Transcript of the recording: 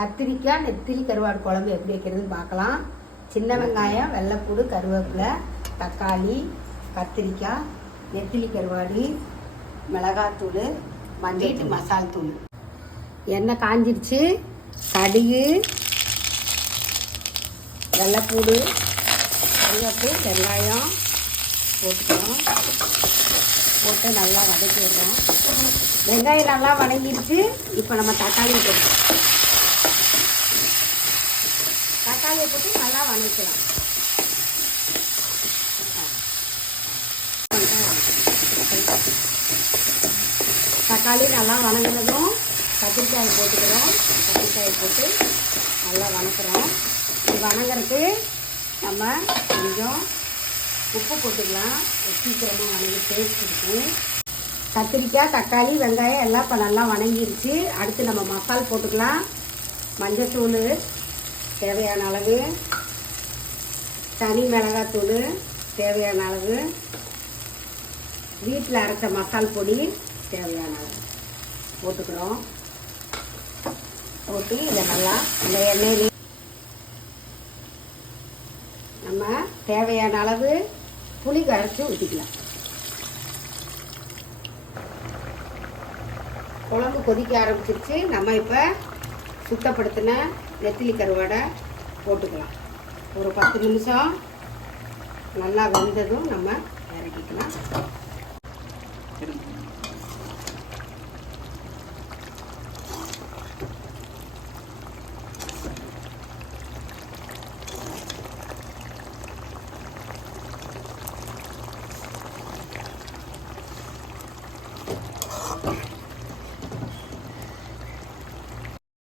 கத்திரிக்காய் நெத்திலி கருவாடு குழம்பு எப்படி வைக்கிறதுன்னு பார்க்கலாம். சின்ன வெங்காயம் வெள்ளைப்பூடு கருவேப்பிலை தக்காளி கத்திரிக்காய் நெத்திலி கருவாடு மிளகாத்தூள் மஞ்சள் மசால் தூள் எண்ணெய் காஞ்சிருச்சு. கடுகு வெள்ளைப்பூடு கருவேப்பிலை வெங்காயம் போட்டுக்கிறோம் போட்டு நல்லா வதக்கி விடுறோம் வெங்காயம் நல்லா வதங்கிடுச்சு. இப்போ நம்ம தக்காளி போடுறோம் தக்காளியை போட்டு நல்லா வதக்கலாம் தக்காளி நல்லா வணங்கினதும் கத்திரிக்காய் போட்டுக்கிறோம். கத்திரிக்காயை போட்டு நல்லா வதக்குறோம் இது வணங்குறதுக்கு நம்ம கொஞ்சம் உப்பு போட்டுக்கலாம். சீக்கிரமாக வணங்கி டேஸ்ட் இருக்கும் கத்திரிக்காய் தக்காளி வெங்காயம் எல்லாம் இப்போ நல்லா வணங்கிருச்சு. அடுத்து நம்ம மசால் போட்டுக்கலாம். மஞ்சத்தூள் தேவையான அளவு தனி மிளகாத்தூள் தேவையான அளவு வீட்டில் அரைச்ச மசால் பொடி தேவையான அளவு. போட்டுக்கிறோம். போட்டு இதை நல்லா இந்த எண்ணெய் நம்ம தேவையான அளவு புளி கரைச்சி ஊற்றிக்கலாம் குழம்பு கொதிக்க ஆரம்பிச்சிருச்சு. நம்ம இப்போ சுத்தப்படுத்தின நெத்திலி கருவாடை போட்டுக்கலாம். ஒரு பத்து நிமிஷம் நல்லா வெந்ததும் நம்ம